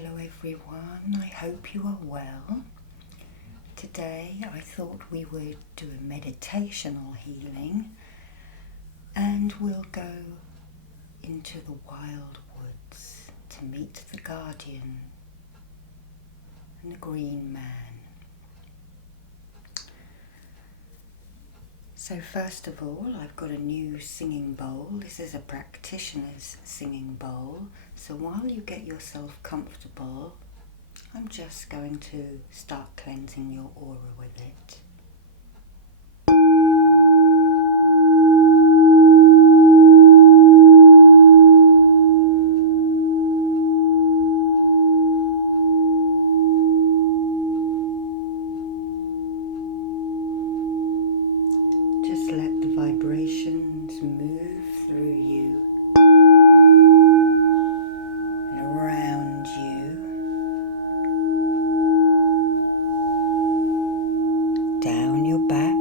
Hello everyone, I hope you are well. Today I thought we would do a meditational healing and we'll go into the wild woods to meet the guardian and the green man. So first of all, I've got a new singing bowl. This is a practitioner's singing bowl. So while you get yourself comfortable, I'm just going to start cleansing your aura with it. Just let the vibrations move through you and around you, down your back,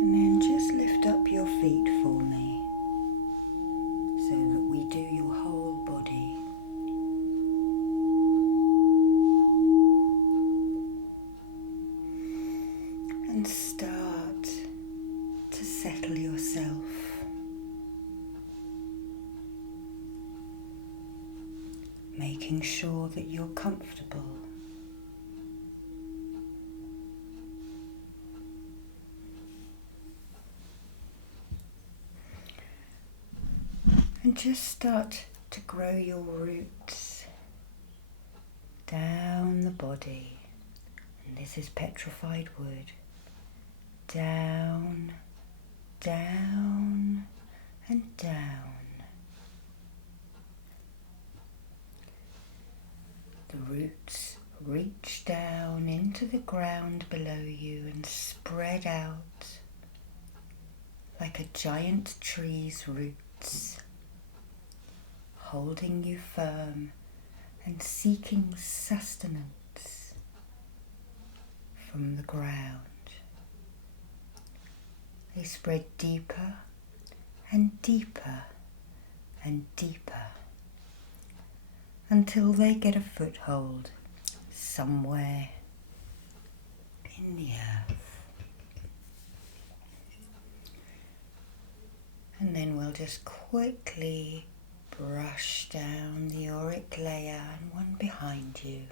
and then just lift up your feet for me so that we do your whole body. And start to settle yourself. Making sure that you're comfortable. And just start to grow your roots down the body. And this is petrified wood. Down, down, and down. The roots reach down into the ground below you and spread out like a giant tree's roots, holding you firm and seeking sustenance from the ground. They spread deeper and deeper and deeper until they get a foothold somewhere in the earth. And then we'll just quickly brush down the auric layer and one behind you.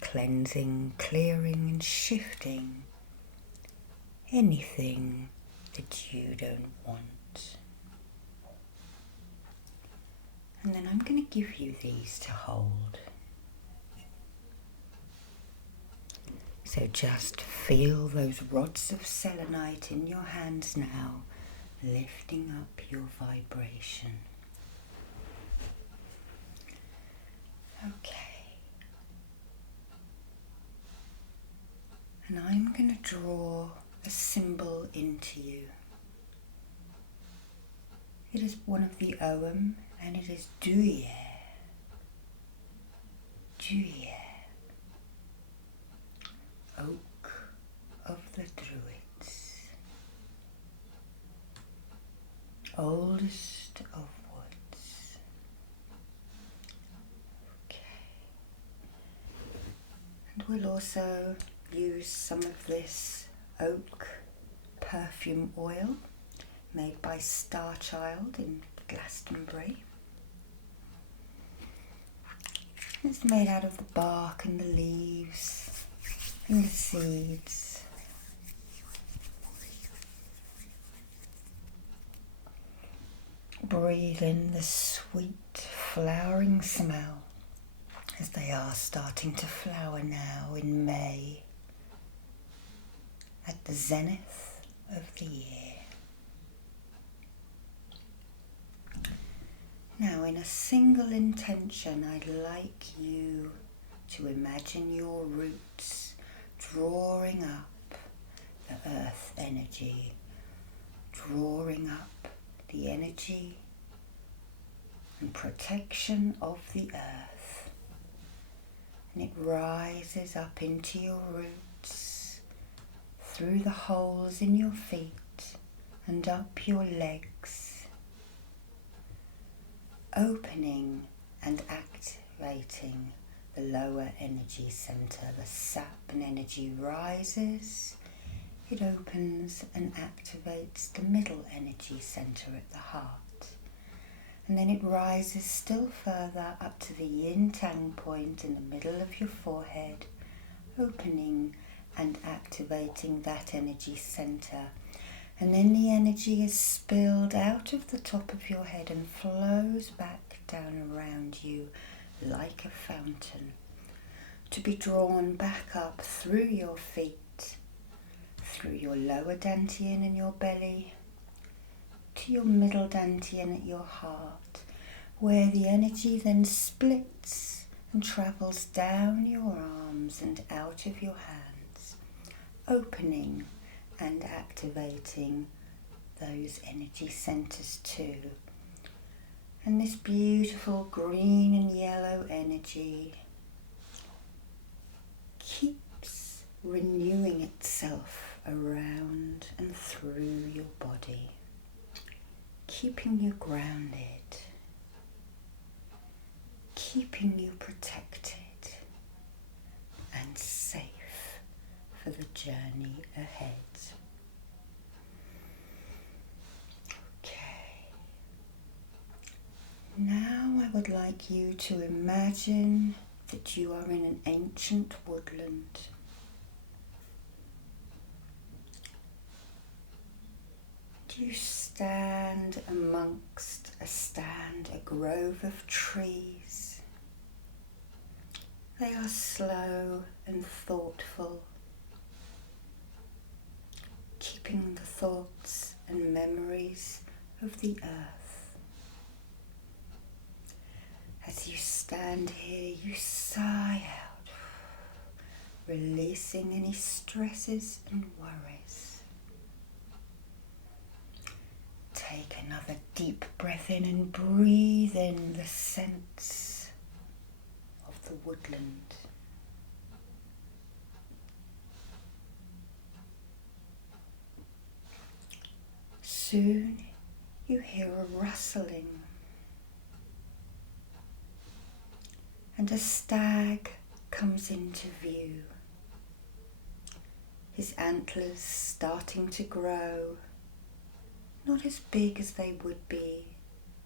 Cleansing, clearing and shifting anything that you don't want. And then I'm going to give you these to hold. So just feel those rods of selenite in your hands now, lifting up your vibration. Okay. And I'm going to draw a symbol into you. It is one of the Ogham and it is Druid. Druid. Oak of the Druids. Oldest of woods. Okay. And we'll also use some of this oak perfume oil made by Starchild in Glastonbury. It's made out of the bark and the leaves and the seeds. Breathe in the sweet flowering smell as they are starting to flower now in May, at the zenith of the year. Now, in a single intention, I'd like you to imagine your roots drawing up the earth energy, drawing up the energy and protection of the earth. And it rises up into your roots, through the holes in your feet and up your legs, opening and activating the lower energy center. The sap and energy rises, it opens and activates the middle energy center at the heart. And then it rises still further up to the yin tang point in the middle of your forehead, opening and activating that energy center. And then the energy is spilled out of the top of your head and flows back down around you like a fountain, to be drawn back up through your feet, through your lower dantian in your belly, to your middle dantian at your heart, where the energy then splits and travels down your arms and out of your hands, opening and activating those energy centers too. And this beautiful green and yellow energy keeps renewing itself around and through your body, keeping you grounded, keeping you protected and safe for the journey ahead. Okay. Now I would like you to imagine that you are in an ancient woodland. You stand amongst a grove of trees. They are slow and thoughtful, keeping the thoughts and memories of the earth. As you stand here, you sigh out, releasing any stresses and worries. Take another deep breath in and breathe in the scents of the woodland. Soon you hear a rustling, and a stag comes into view, his antlers starting to grow, not as big as they would be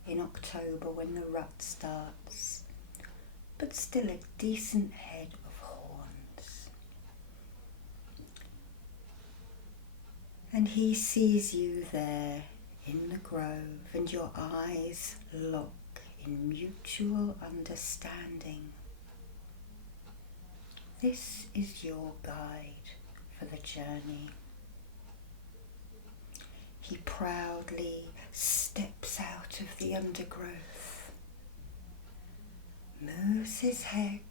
in October when the rut starts, but still a decent head of horns. And he sees you there in the grove, and your eyes lock in mutual understanding. This is your guide for the journey. He proudly steps out of the undergrowth, moves his head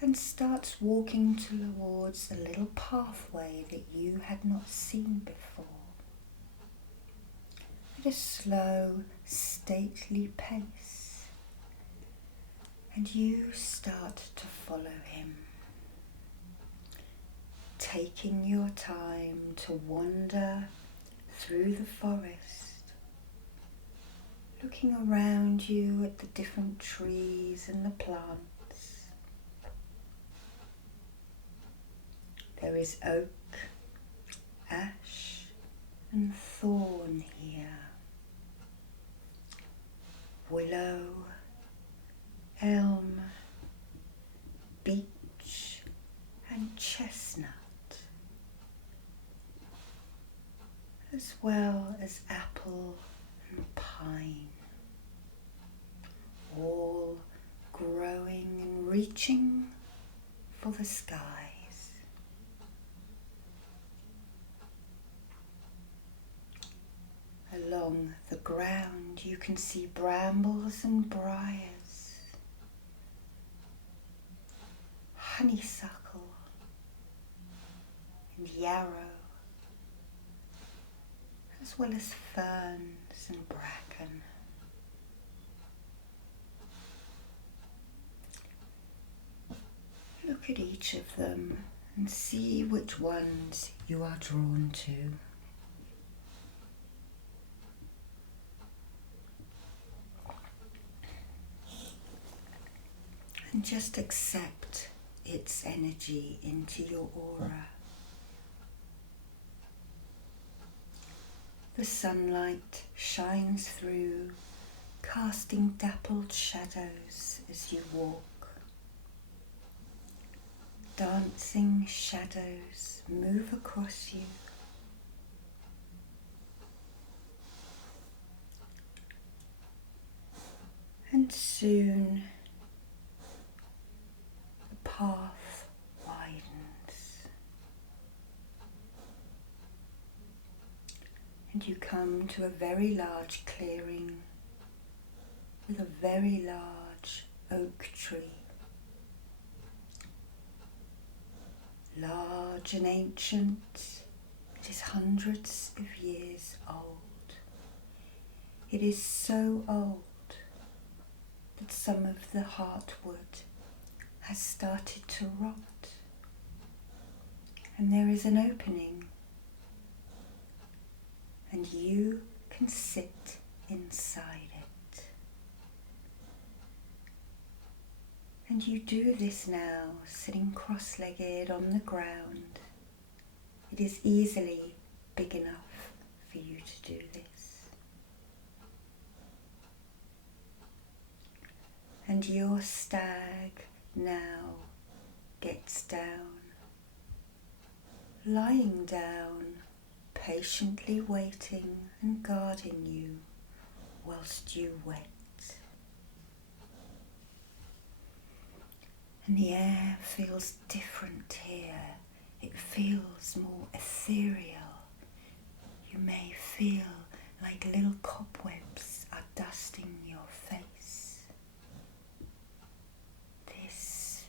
and starts walking towards a little pathway that you had not seen before. At a slow, stately pace, and you start to follow him, taking your time to wander through the forest, looking around you at the different trees and the plants. There is oak, ash and thorn here, willow, elm, beech and chestnut, as well as apple and pine, all growing and reaching for the skies. Along the ground you can see brambles and briars, honeysuckle and yarrow, as well as ferns and bracken. look at each of them and see which ones you are drawn to. And just accept its energy into your aura. The sunlight shines through, casting dappled shadows as you walk. Dancing shadows move across you. And soon the path widens. And you come to a very large clearing with a very large oak tree. Large and ancient, it is hundreds of years old. It is so old that some of the heartwood has started to rot, and there is an opening, and you can sit inside it. And you do this now, sitting cross-legged on the ground. It is easily big enough for you to do this. And your stag now gets down, lying down, patiently waiting and guarding you whilst you wait. And the air feels different here. It feels more ethereal. You may feel like little cobwebs are dusting your face. This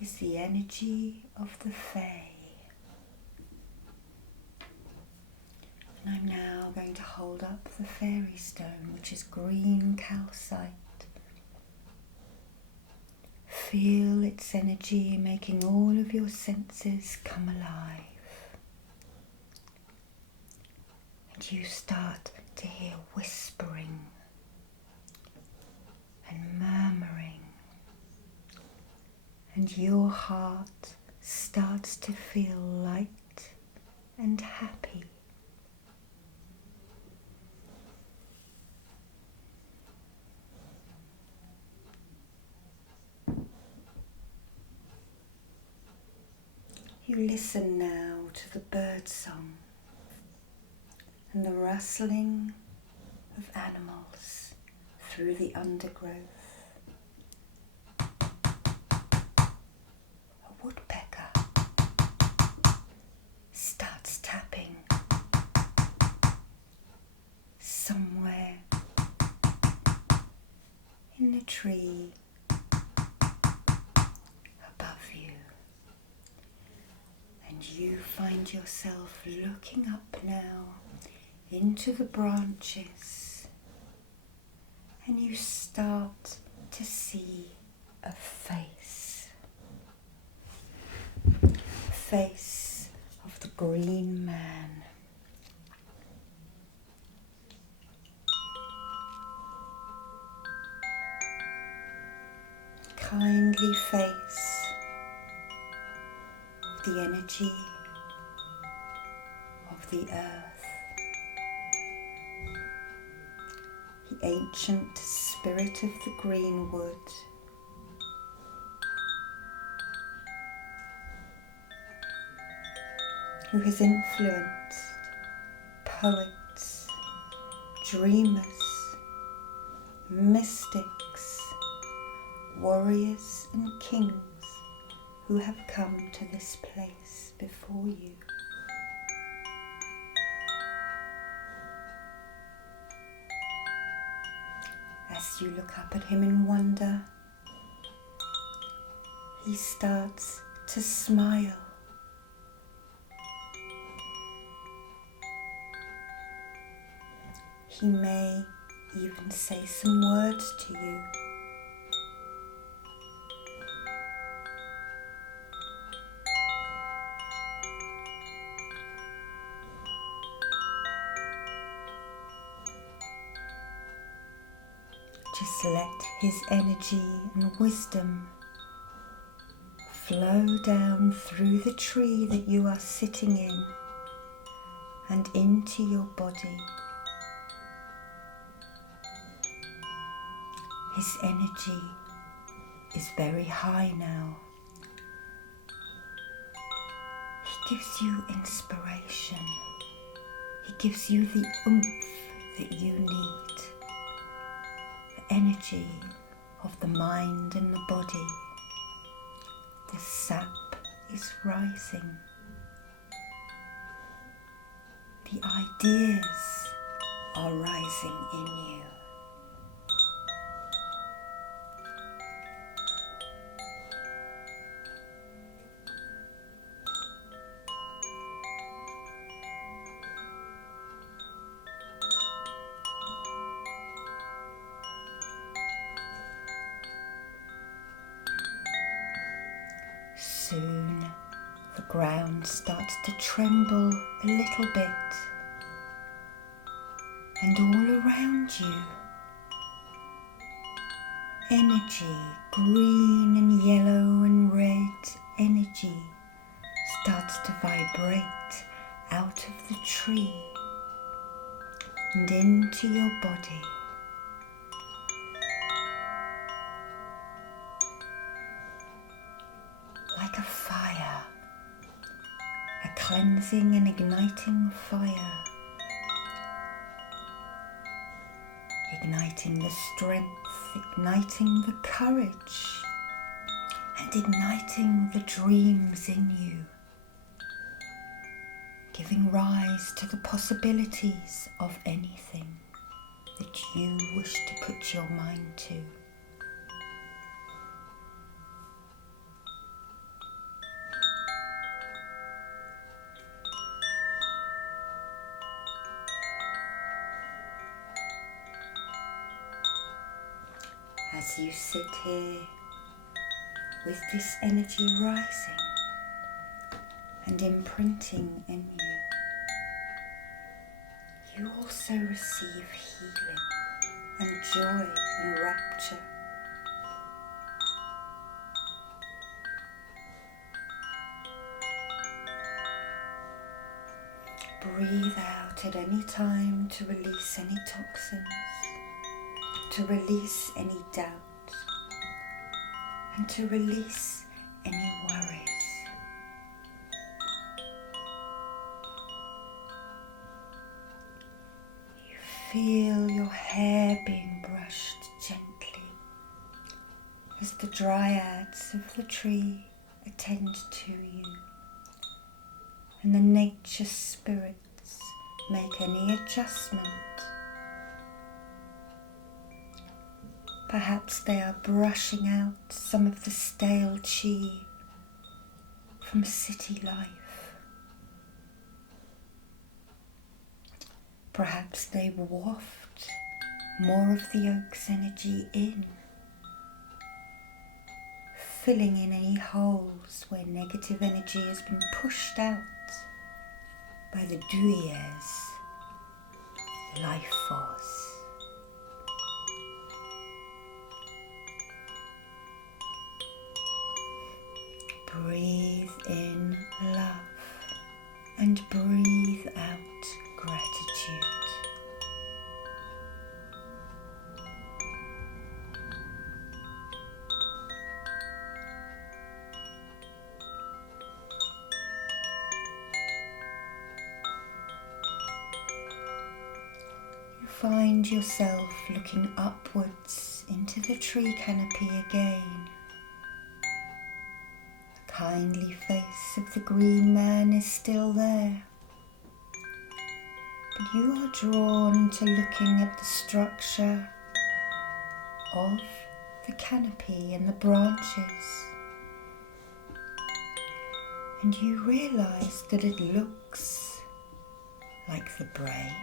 is the energy of the Fae. And I'm now going to hold up the fairy stone, which is green calcite. Feel its energy making all of your senses come alive. And you start to hear whispering and murmuring. And your heart starts to feel light and happy. You listen now to the bird song and the rustling of animals through the undergrowth. A woodpecker starts tapping somewhere in the tree above you. And you find yourself looking up now into the branches, and you start to see a face. The face of the green man. Kindly face of the energy of the earth, the ancient spirit of the greenwood, who has influenced poets, dreamers, mystics, warriors and kings who have come to this place before you. As you look up at him in wonder, he starts to smile. He may even say some words to you. Just let his energy and wisdom flow down through the tree that you are sitting in and into your body. His energy is very high now. He gives you inspiration. He gives you the oomph that you need. The energy of the mind and the body. The sap is rising. The ideas are rising in you. Soon the ground starts to tremble a little bit, and all around you, energy, green and yellow and red energy starts to vibrate out of the tree and into your body. Like a fire, a cleansing and igniting fire, igniting the strength, igniting the courage, and igniting the dreams in you, giving rise to the possibilities of anything that you wish to put your mind to. As you sit here with this energy rising and imprinting in you, you also receive healing and joy and rapture. Breathe out at any time to release any toxins, to release any doubt, and to release any worries. You feel your hair being brushed gently as the dryads of the tree attend to you, and the nature spirits make any adjustment. Perhaps they are brushing out some of the stale chi from city life. Perhaps they waft more of the oak's energy in, filling in any holes where negative energy has been pushed out by the Druid's life force. Breathe in love and breathe out gratitude. You find yourself looking upwards into the tree canopy again. The kindly face of the green man is still there, but you are drawn to looking at the structure of the canopy and the branches, and you realize that it looks like the brain,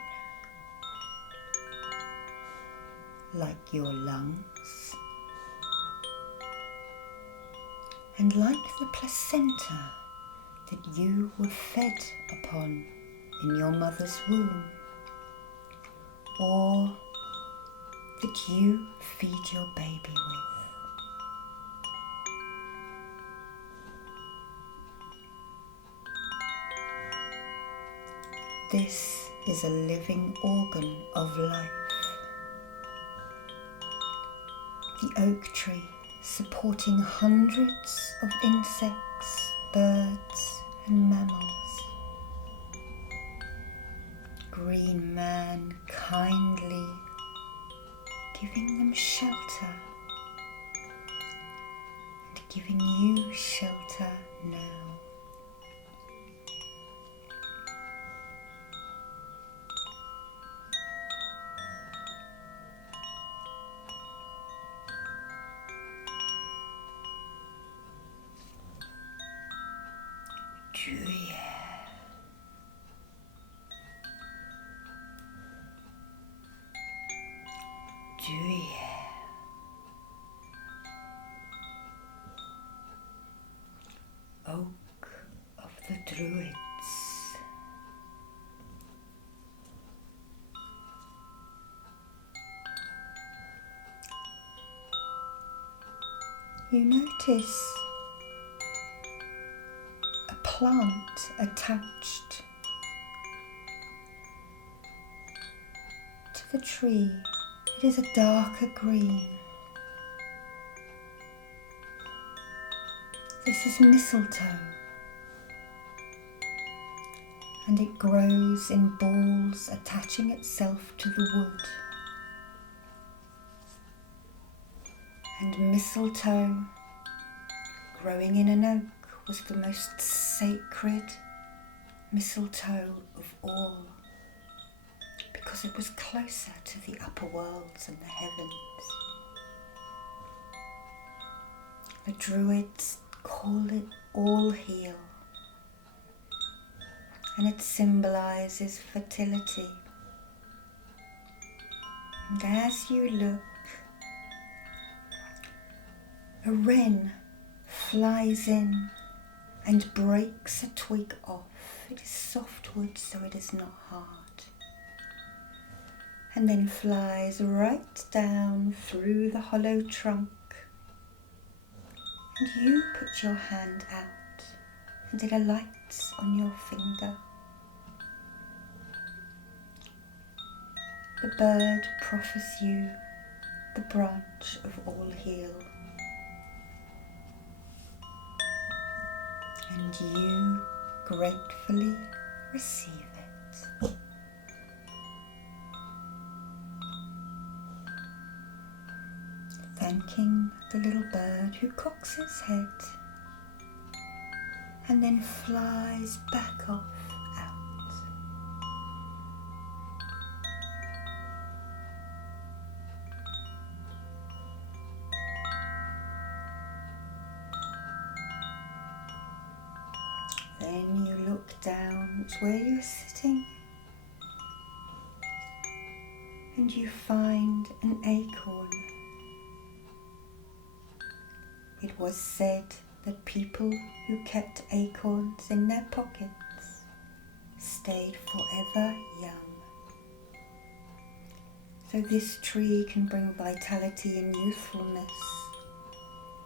like your lungs, and like the placenta that you were fed upon in your mother's womb, or that you feed your baby with. This is a living organ of life. The oak tree supporting hundreds of insects, birds and mammals. Green man kindly giving them shelter and giving you shelter now. Druid. Druid. Oak of the Druids. You notice a plant attached to the tree. It is a darker green. This is mistletoe, and it grows in balls attaching itself to the wood. And mistletoe, growing in an oak, was the most sacred mistletoe of all, because it was closer to the upper worlds and the heavens. The Druids call it all heal, and it symbolizes fertility. And as you look, a wren flies in and breaks a twig off. It is softwood, so it is not hard. And then flies right down through the hollow trunk. And you put your hand out, and it alights on your finger. The bird proffers you the branch of all heal. And you gratefully receive it. Thanking the little bird who cocks its head and then flies back off out. Then you look down to where you're sitting and you find an acorn. It was said that people who kept acorns in their pockets stayed forever young. So this tree can bring vitality and youthfulness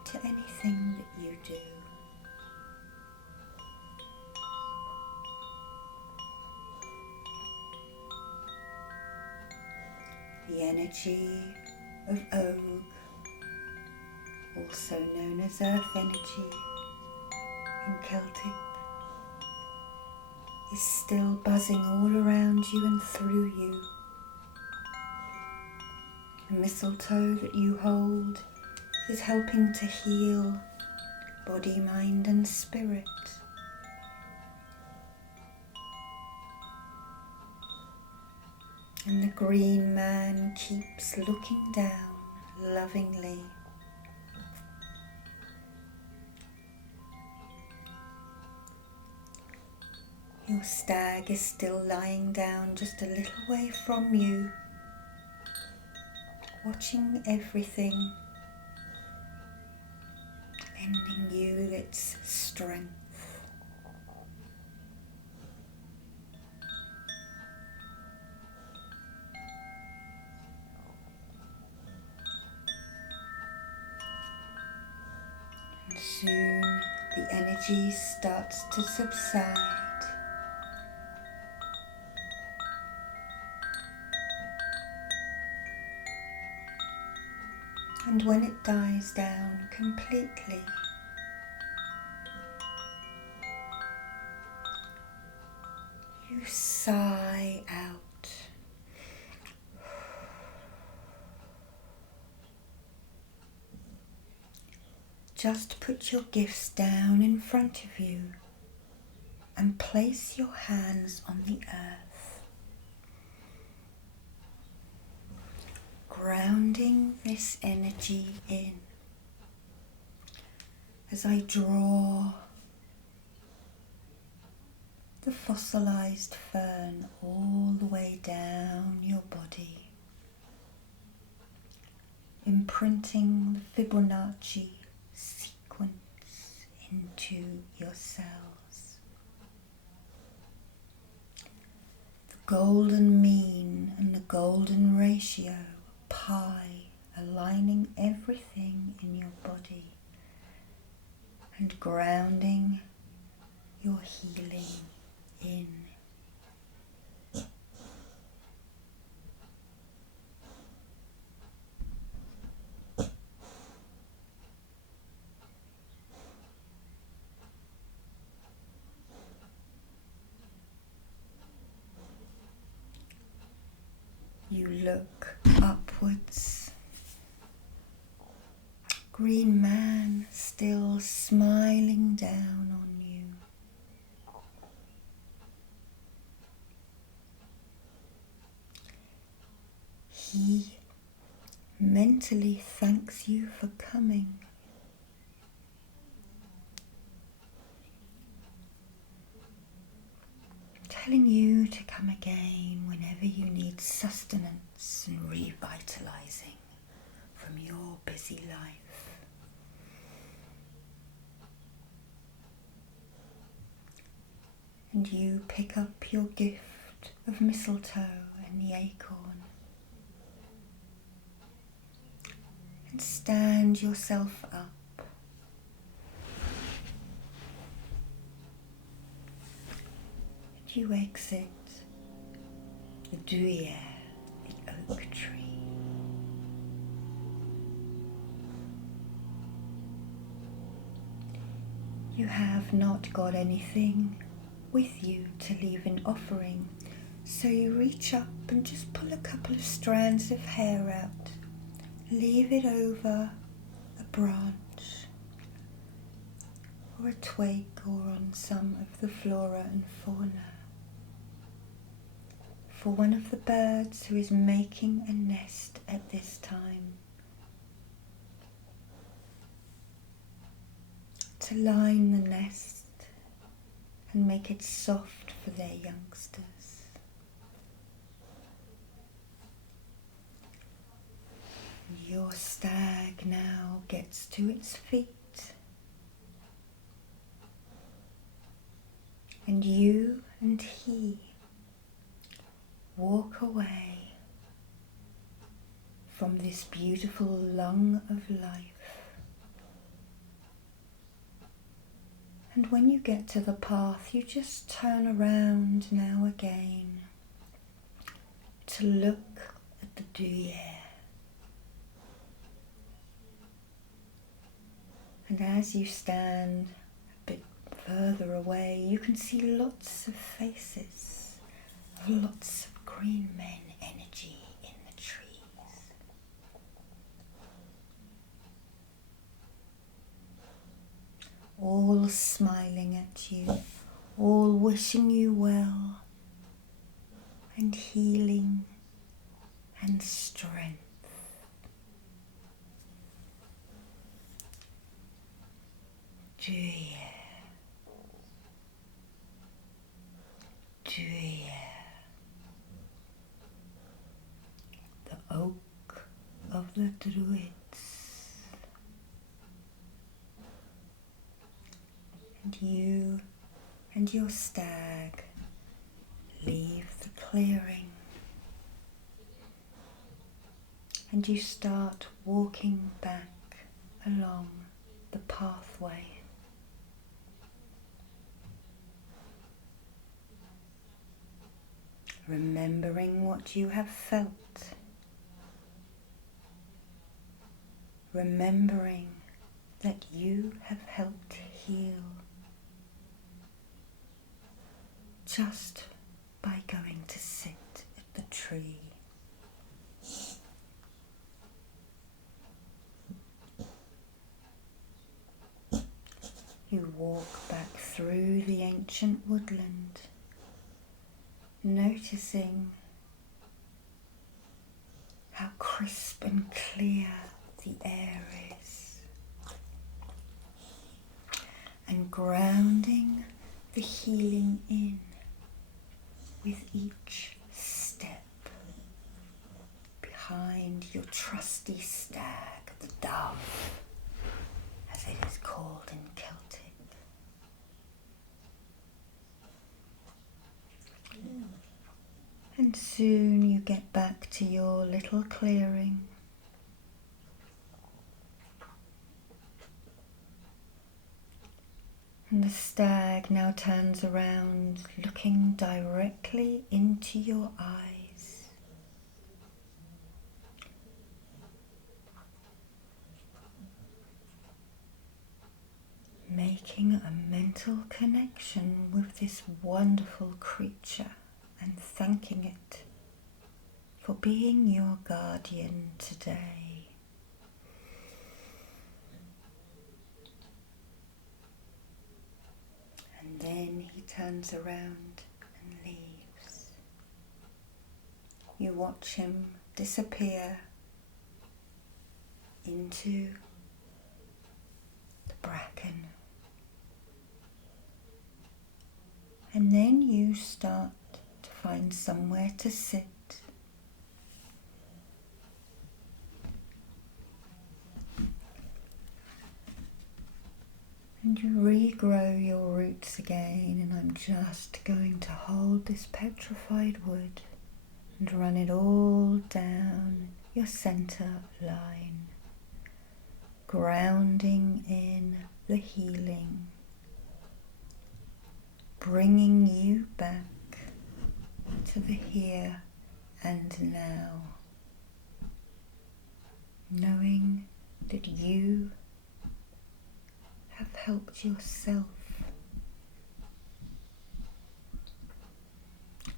to anything that you do. The energy of Og, also known as earth energy in Celtic, is still buzzing all around you and through you. The mistletoe that you hold is helping to heal body, mind and spirit. And the green man keeps looking down lovingly. Your stag is still lying down just a little way from you, watching everything, lending you its strength. soon the energy starts to subside. And when it dies down completely, you sigh out. Just put your gifts down in front of you and place your hands on the earth, grounding this energy in. As I draw the fossilized fern all the way down your body, imprinting the Fibonacci sequence into your cells. The golden mean and the golden ratio, pi, aligning everything in your body and grounding your healing in. You look upwards. Green man still smiling down on you. He mentally thanks you for coming. Telling you to come again whenever you need sustenance and revitalizing from your busy life. And you pick up your gift of mistletoe and the acorn and stand yourself up. You exit the Druid, the oak tree. You have not got anything with you to leave in offering, so you reach up and just pull a couple of strands of hair out, leave it over a branch or a twig or on some of the flora and fauna, for one of the birds who is making a nest at this time, to line the nest and make it soft for their youngsters. Your stag now gets to its feet, and you and he walk away from this beautiful lung of life. And when you get to the path, you just turn around now again to look at the Druid. And as you stand a bit further away, you can see lots of faces, lots of green men energy in the trees. All smiling at you, all wishing you well, and healing and strength. Druid, Druid, the oak of the Druids. And you and your stag leave the clearing, and you start walking back along the pathway. Remembering what you have felt. Remembering that you have helped heal just by going to sit at the tree. You walk back through the ancient woodland, noticing how crisp and clear the air is, and grounding the healing in with each step behind your trusty stag, the dove, as it is called in Celtic. And soon you get back to your little clearing. And the stag now turns around, looking directly into your eyes. Making a mental connection with this wonderful creature and thanking it for being your guardian today. And then he turns around and leaves. You watch him disappear into the bracken. And then you start to find somewhere to sit. And you regrow your roots again, and I'm just going to hold this petrified wood and run it all down your center line, grounding in the healing, bringing you back to the here and now, knowing that you have helped yourself,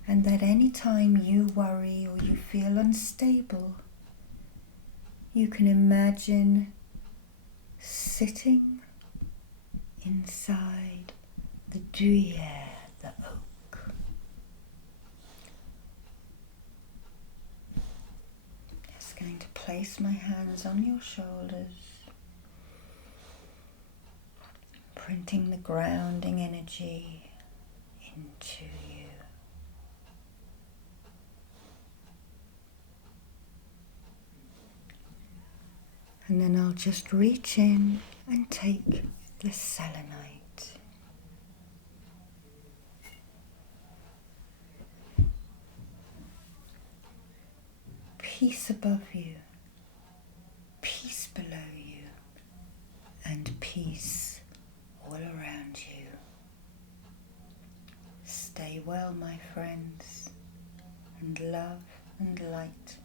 and that any time you worry or you feel unstable, you can imagine sitting inside the Druid, the oak. Just going to place my hands on your shoulders, printing the grounding energy into you. And then I'll just reach in and take the selenite. Peace above you, peace below you, and peace all around you. Stay well, my friends, and love and light